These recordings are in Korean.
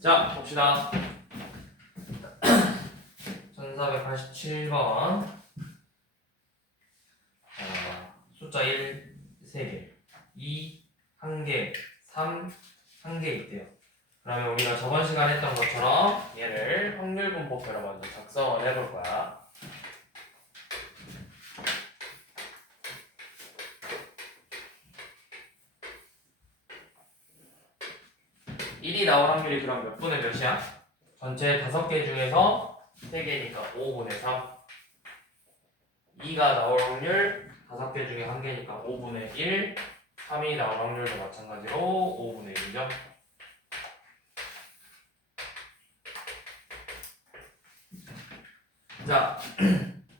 자, 봅시다. 1487번. 숫자 1, 3개, 2, 1개, 3, 1개 있대요. 그러면 우리가 저번 시간에 했던 것처럼 얘를 확률분법표로 먼저 작성을 해볼 거야. (1이) 나올 확률이 그럼 몇 분의 몇이야? 전체 5개 중에서 3개니까 5분의 3. 2가 나올 확률 5개 중에 1개니까 5분의 1. 3이 나올 확률도 마찬가지로 5분의 1이죠. 자,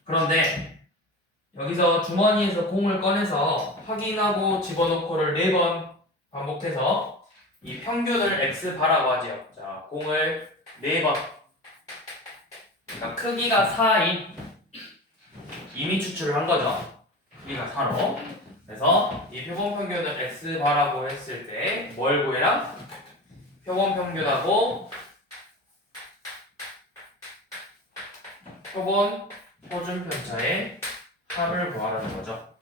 그런데 여기서 주머니에서 공을 꺼내서 확인하고 집어넣고를 4번 반복해서 이 평균을 x바라고 하지요. 자, 공을 4번. 그러니까 크기가 4인 이미 추출을 한 거죠. 크기가 4로. 그래서 이 표본 평균을 x바라고 했을 때 뭘 구해라? 표본 평균하고 표본 표준 편차의 합을 구하라는 거죠.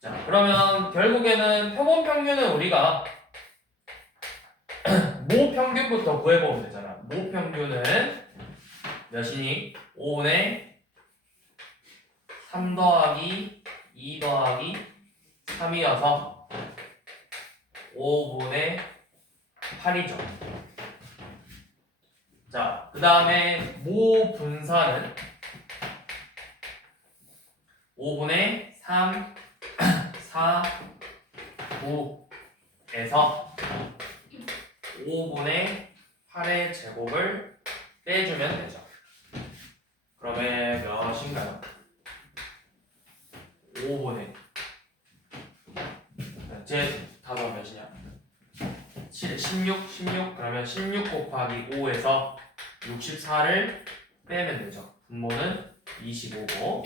자, 그러면 결국에는 표본 평균은 우리가 모 평균부터 구해보면 되잖아. 모 평균은 몇이니? 5분의 3 더하기 2 더하기 3이어서 5분의 8이죠. 자, 그 다음에 모 분사는 5분의 3, 4, 9에서 5분의 8의 제곱을 빼주면 되죠. 그러면 몇인가요? 5분의 제 답은 몇이냐? 16 그러면 16 곱하기 5에서 64를 빼면 되죠. 분모는 25고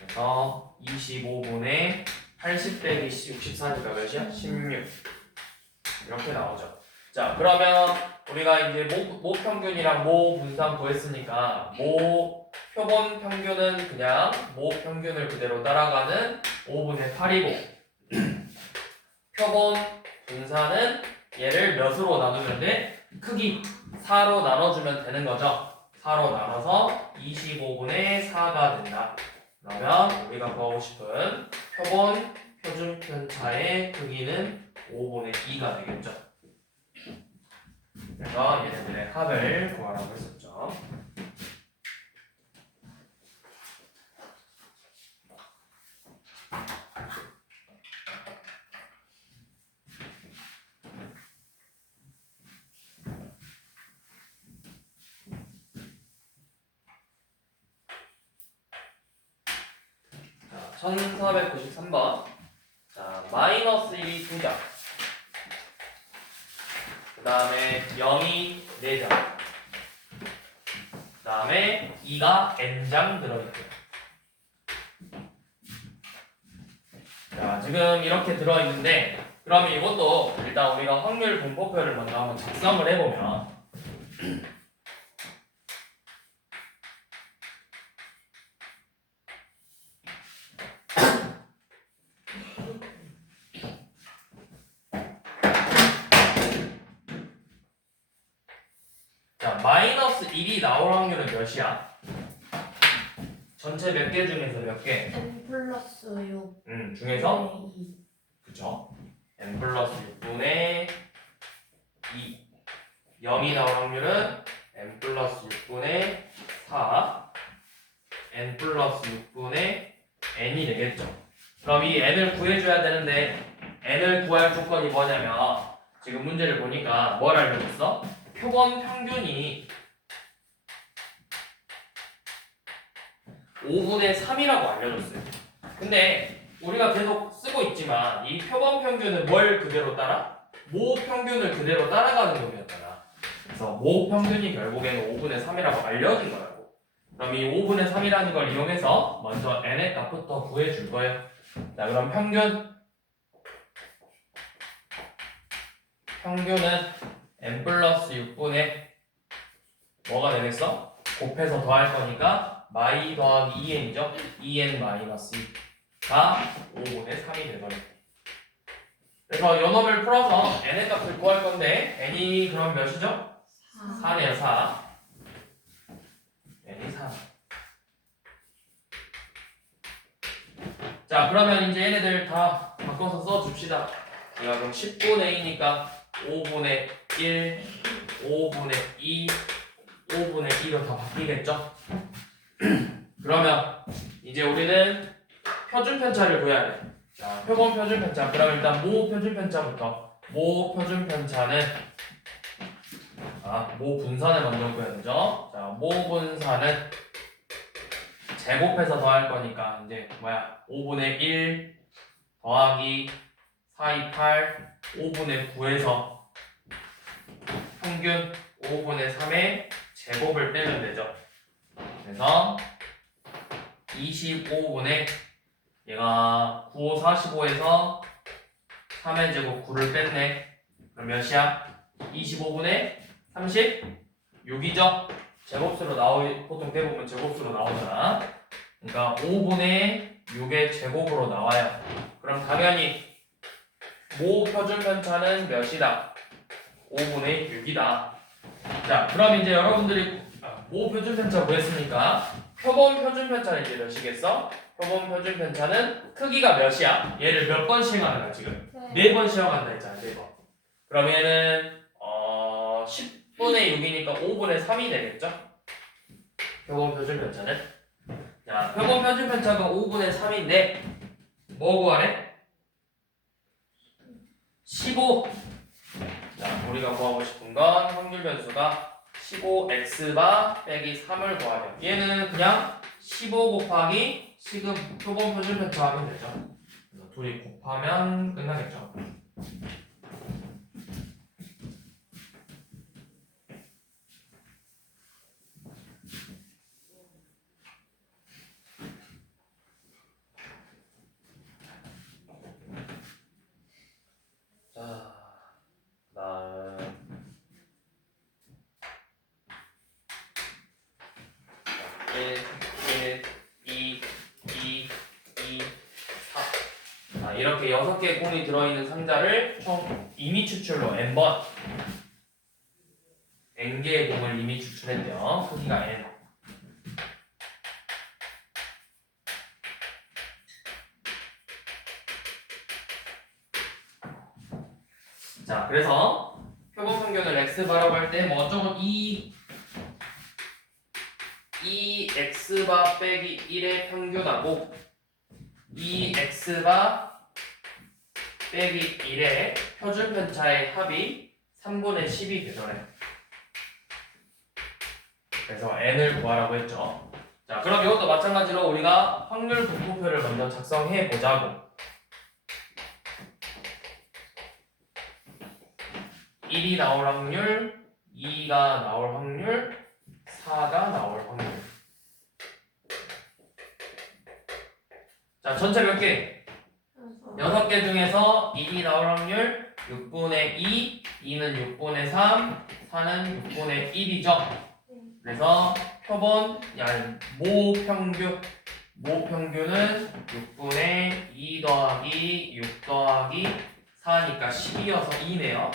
그래서 25분의 80 빼기 64니까 몇이야? 16 이렇게 나오죠. 자, 그러면 우리가 이제 모 평균이랑 모 분산 구했으니까 모 표본 평균은 그냥 모 평균을 그대로 따라가는 5분의 8이고 표본 분산은 얘를 몇으로 나누면 돼? 크기 4로 나눠주면 되는 거죠. 4로 나눠서 25분의 4가 된다. 그러면 우리가 구하고 싶은 표본 표준 편차의 크기는 5분의 2가 되겠죠. 그래서 얘네들의 합을 구하라고 했었죠. 자, 1493번. 자, 마이너스 1이 2장. 그 다음에 0이 4장. 그 다음에 2가 n장 들어있대요. 자, 지금 이렇게 들어있는데, 그러면 이것도 일단 우리가 확률 분포표를 먼저 한번 작성을 해보면, 자, 마이너스 1이 나올 확률은 몇이야? 전체 몇 개 중에서 몇 개? n 플러스 6 중에서? 2 그쵸? n 플러스 6분의 2 0이 나올 확률은 n 플러스 6분의 4 n 플러스 6분의 n이 되겠죠. 그럼 이 n을 구해줘야 되는데 n을 구할 조건이 뭐냐면 지금 문제를 보니까 뭘 알려줬어? 표본 평균이 5분의 3이라고 알려줬어요. 근데 우리가 계속 쓰고 있지만 이 표본 평균은 뭘 그대로 따라? 모 평균을 그대로 따라가는 놈이었잖아. 그래서 모 평균이 결국에는 5분의 3이라고 알려진 거라고. 그럼 이 5분의 3이라는 걸 이용해서 먼저 n의 값부터 구해줄 거예요. 자, 그럼 평균은 n 플러스 6분의 뭐가 되겠어? 곱해서 더할 거니까 마이 더하기 2n이죠. 2n 마이너스 2가 5분의 3이 되더래. 그래서 요 놈을 풀어서 n의 값을 구할 건데 n이 그럼 몇이죠? 4네요. 4. n이 4. 자, 그러면 이제 얘네들 다 바꿔서 써줍시다. 제가 그럼 10분의 2니까 5분의 1, 5분의 2, 5분의 2로 다 바뀌겠죠? 그러면 이제 우리는 표준편차를 구해야 돼. 자, 표본 표준편차. 그럼 일단 모 표준편차부터. 모 표준편차는 모 분산을 먼저 구해야 되죠. 자, 모 분산은 제곱해서 더할 거니까 이제 5분의 1 더하기 4, 2, 8 5분의 9에서 평균 5분의 3의 제곱을 빼면 되죠. 그래서 25분의 얘가 9, 5, 45에서 3의 제곱 9를 뺐네. 그럼 몇이야? 25분의 36이죠? 제곱수로 보통 대부분 제곱수로 나오잖아. 그러니까 5분의 6의 제곱으로 나와요. 그럼 당연히 모 표준편차는 몇이다? 5분의 6이다. 자, 그럼 이제 여러분들이 모 표준편차 구했으니까 표본 표준편차는 이제 몇이겠어? 표본 표준편차는 크기가 몇이야? 얘를 몇 번 시행하는 거야 지금? 4번 시행한다 했잖아. 4번. 그럼 얘는 10분의 6이니까 5분의 3이 되겠죠? 표본 표준편차는. 자, 표본 표준편차가 5분의 3인데 뭐 구하래? 15. 자, 우리가 구하고 싶은 건 확률 변수가 15x바 빼기 3을 구하래. 얘는 그냥 15 곱하기 지금 표본 표준편차 하면 되죠. 그래서 둘이 곱하면 끝나겠죠. 자, 그다음 1, 2, 4. 이렇게 6개의 공이 들어있는 상자를 총 이미 추출로 n번 n개의 공을 이미 추출했대요. 크기가 n. 자, 그래서 표본 평균을 x바라고 할 때 뭐 어쩌고 2x바 빼기 1의 평균하고 2x바 빼기 1의 표준편차의 합이 3분의 10이 되더래. 그래서 n을 구하라고 했죠. 자, 그럼 이것도 마찬가지로 우리가 확률 분포표를 먼저 작성해 보자고. 1이 나올 확률, 2가 나올 확률, 4가 나올 확률. 자, 전체 몇 개? 6개 중에서 1이 나올 확률 6분의 2, 2는 6분의 3, 4는 6분의 1이죠. 그래서 모 평균은 6분의 2 더하기 6 더하기 4니까 10이어서 2네요.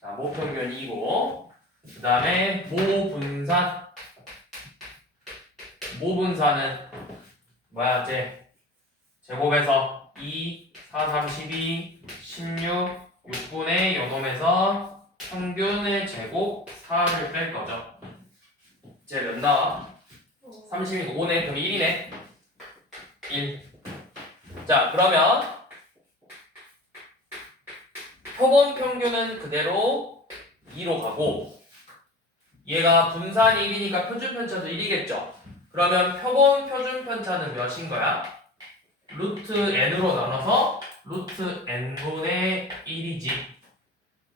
자, 모 평균 2고, 그 다음에 모 분산은 뭐야? 제곱에서 2, 4, 3, 12, 16, 6분의 요놈에서 평균의 제곱 4를 뺄 거죠. 이제 몇 나와? 30이 5네. 그럼 1이네. 1. 자, 그러면 표본 평균은 그대로 2로 가고 얘가 분산이 1이니까 표준편차도 1이겠죠. 그러면 표본 표준편차는 몇인 거야? 루트 n으로 나눠서 루트 n분의 1이지.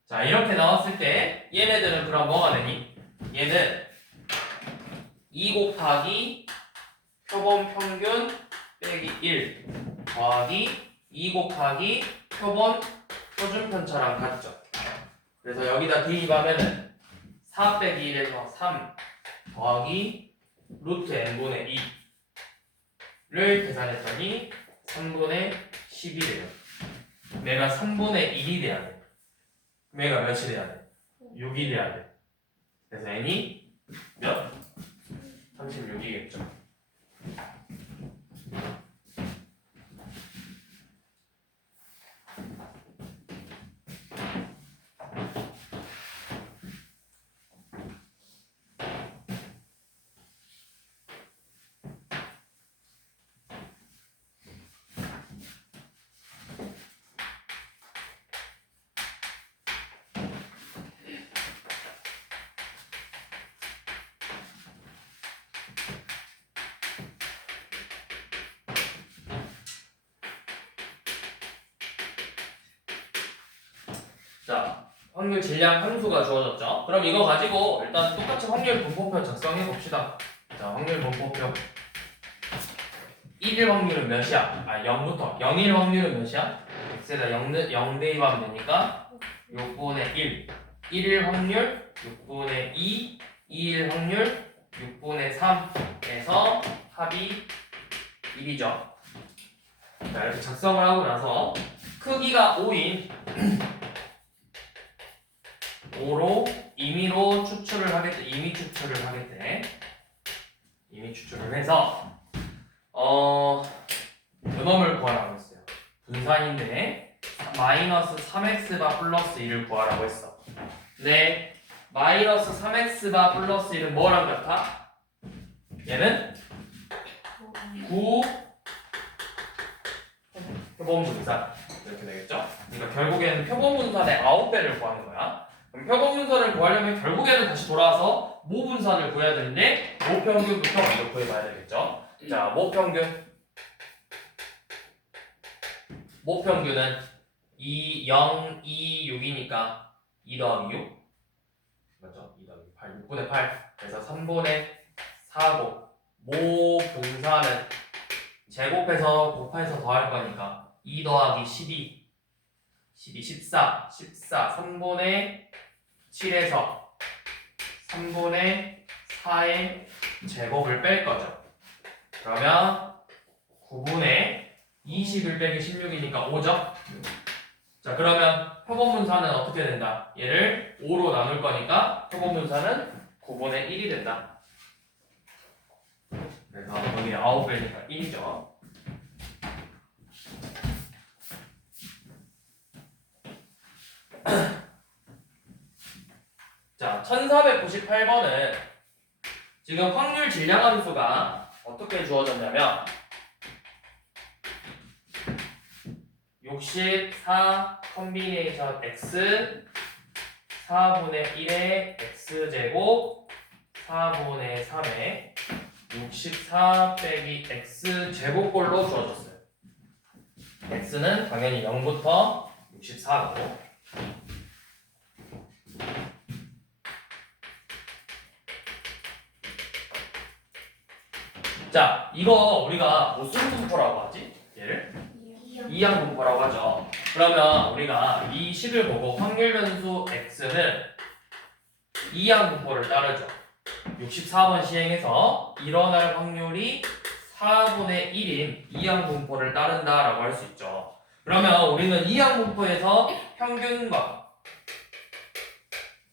자, 이렇게 나왔을 때 얘네들은 그럼 뭐가 되니? 얘는 2 곱하기 표본 평균 빼기 1 더하기 2 곱하기 표본 표준편차랑 같죠. 그래서 여기다 대입하면은 4 빼기 1에서 3 더하기 루트 n분의 2를 계산했더니 3분의 10이 래요. 얘가 3분의 1이 돼야 돼. 그럼 얘가 몇이 돼야 돼? 6이 돼야 돼. 그래서 n이 몇? 36이겠죠. 자, 확률 질량 함수가 주어졌죠. 그럼 이거 가지고 일단 똑같이 확률 분포표 작성해 봅시다. 자, 확률 분포표. 1일 확률은 몇이야? 0부터 0일 확률은 몇이야? x에다 0 대입하면 되니까 6분의 1. 1일 확률 6분의 2. 2일 확률 6분의 3에서 합이 1이죠. 자, 이렇게 작성을 하고 나서 크기가 5인 5로 임의로 추출을 하겠대. 임의 추출을 하겠대. 임의 추출을 해서 요놈을 구하라고 했어요. 분산인데 마이너스 3x바 플러스 1을 구하라고 했어. 근데 마이너스 3x바 플러스 1은 뭐랑 같아? 얘는 9 표본분산 이렇게 되겠죠? 그러니까 결국에는 표본분산의 9배를 구하는 거야. 그럼 표본분산을 구하려면 결국에는 다시 돌아와서 모분산을 구해야 되는데 모평균부터 먼저 구해봐야 되겠죠? 자, 모평균은 2, 0, 2, 6이니까 2 더하기 6 맞죠? 2 더하기 8, 6분의 8 그래서 3분의 4고 모분산은 제곱해서 곱해서 더할 거니까 2 더하기 12 14 3분의 7에서 3분의 4의 제곱을 뺄 거죠. 그러면 9분의 20을 빼기 16이니까 5죠. 자, 그러면 표본분산은 어떻게 된다? 얘를 5로 나눌 거니까 표본분산은 9분의 1이 된다. 그래서 여기 9배니까 1이죠. 자, 1498번은 지금 확률 질량 함수가 어떻게 주어졌냐면 64 컨비네이션 x 4분의 1의 x제곱 4분의 3의 64 빼기 x제곱꼴로 주어졌어요. x는 당연히 0부터 64고 자, 이거 우리가 무슨 분포라고 하지? 얘를? 이항 분포라고 하죠. 그러면 우리가 이 식을 보고 확률 변수 x는 이항 분포를 따르죠. 64번 시행해서 일어날 확률이 4분의 1인 이항 분포를 따른다라고 할 수 있죠. 그러면 우리는 이항 분포에서 평균과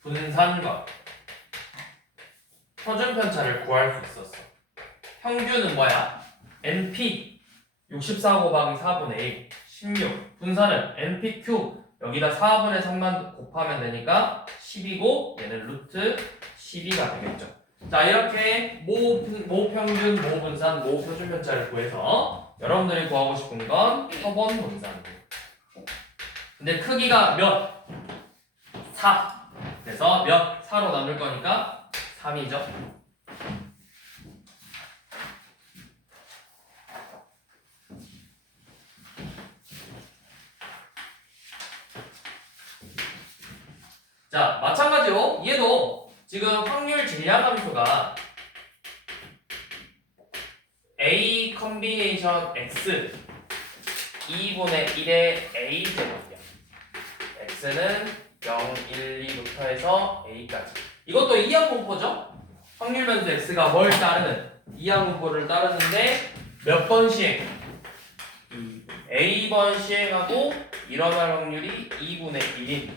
분산과 표준 편차를 구할 수 있었어. 평균은 뭐야? NP 64 곱하기 4분의 1 16 분산은 NPQ 여기다 4분의 3만 곱하면 되니까 10이고 얘는 루트 12가 되겠죠. 자, 이렇게 모평균, 모분산, 모표준 편차를 구해서 여러분들이 구하고 싶은 건 표본 분산. 근데 크기가 몇? 4. 그래서 몇? 4로 나눌 거니까 3이죠. 자, 마찬가지로 얘도 지금 확률 질량 함수가 A 컨비네이션 X 2분의 1의 A 제곱이야. X는 0, 1, 2부터 해서 a까지. 이것도 이항 분포죠? 확률 변수 x가 뭘 따르는? 이항 분포를 따르는데 몇 번 시행? a번 시행하고 일어날 확률이 2분의 1인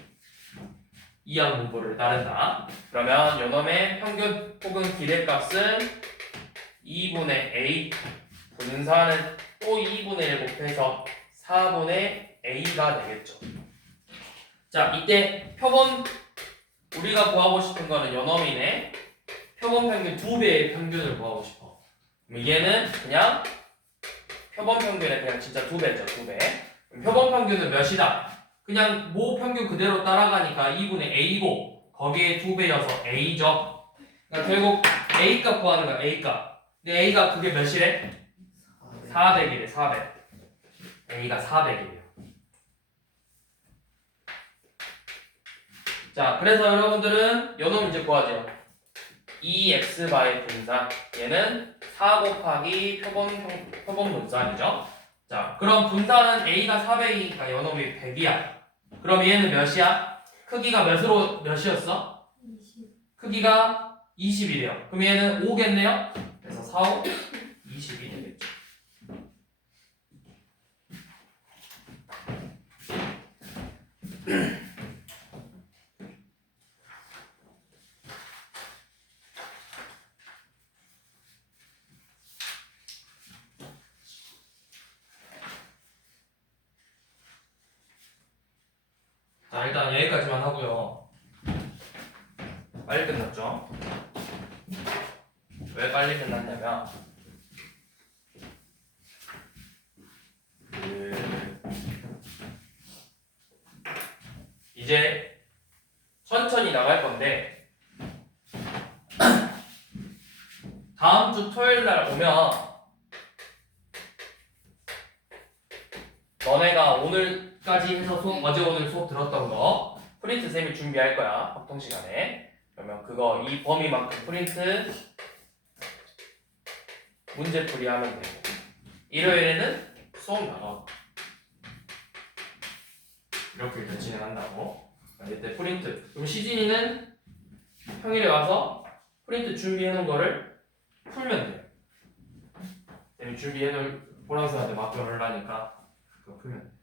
이항 분포를 따른다. 그러면 요놈의 평균 혹은 기대값은 2분의 a 분산은 또 2분의 1 곱해서 4분의 a가 되겠죠. 자, 이때 표본 우리가 구하고 싶은 거는 요놈이네. 표본 평균 2배의 평균을 구하고 싶어. 그럼 얘는 그냥 표본 평균의 그냥 진짜 2배죠. 2배. 그럼 표본 평균은 몇이다? 그냥 모 평균 그대로 따라가니까 2분의 a고 거기에 2배여서 a죠. 그러니까 결국 a값 구하는 거야. a값. 근데 a가 그게 몇이래? 400이래. 400. a가 400이래요. 자, 그래서 여러분들은 요놈 이제 구하죠. 2x바의 분산. 얘는 4 곱하기 표본 분산이죠. 자, 그럼 분산은 a가 400이니까 요놈이 100이야. 그럼 얘는 몇이야? 크기가 몇이었어? 20. 크기가 20이래요. 그럼 얘는 5겠네요? 그래서 4, 5, 20이 되겠죠. 자, 일단 여기까지만 하고요. 빨리 끝났죠? 왜 빨리 끝났냐면 이제 천천히 나갈 건데 다음 주 토요일 날 오면 너네가 오늘까지 해서 어제 오늘 수업 들었던 거 프린트 쌤이 준비할 거야. 확통 시간에. 그러면 그거 이 범위만큼 프린트 문제풀이 하면 되고 일요일에는 수업 나가. 이렇게 일단 진행한다고. 이때 프린트. 그럼 시진이는 평일에 와서 프린트 준비해 놓은 거를 풀면 돼. 준비해 놓은 보람쌤한테 맡겨놓으려니까 그거 풀면 돼.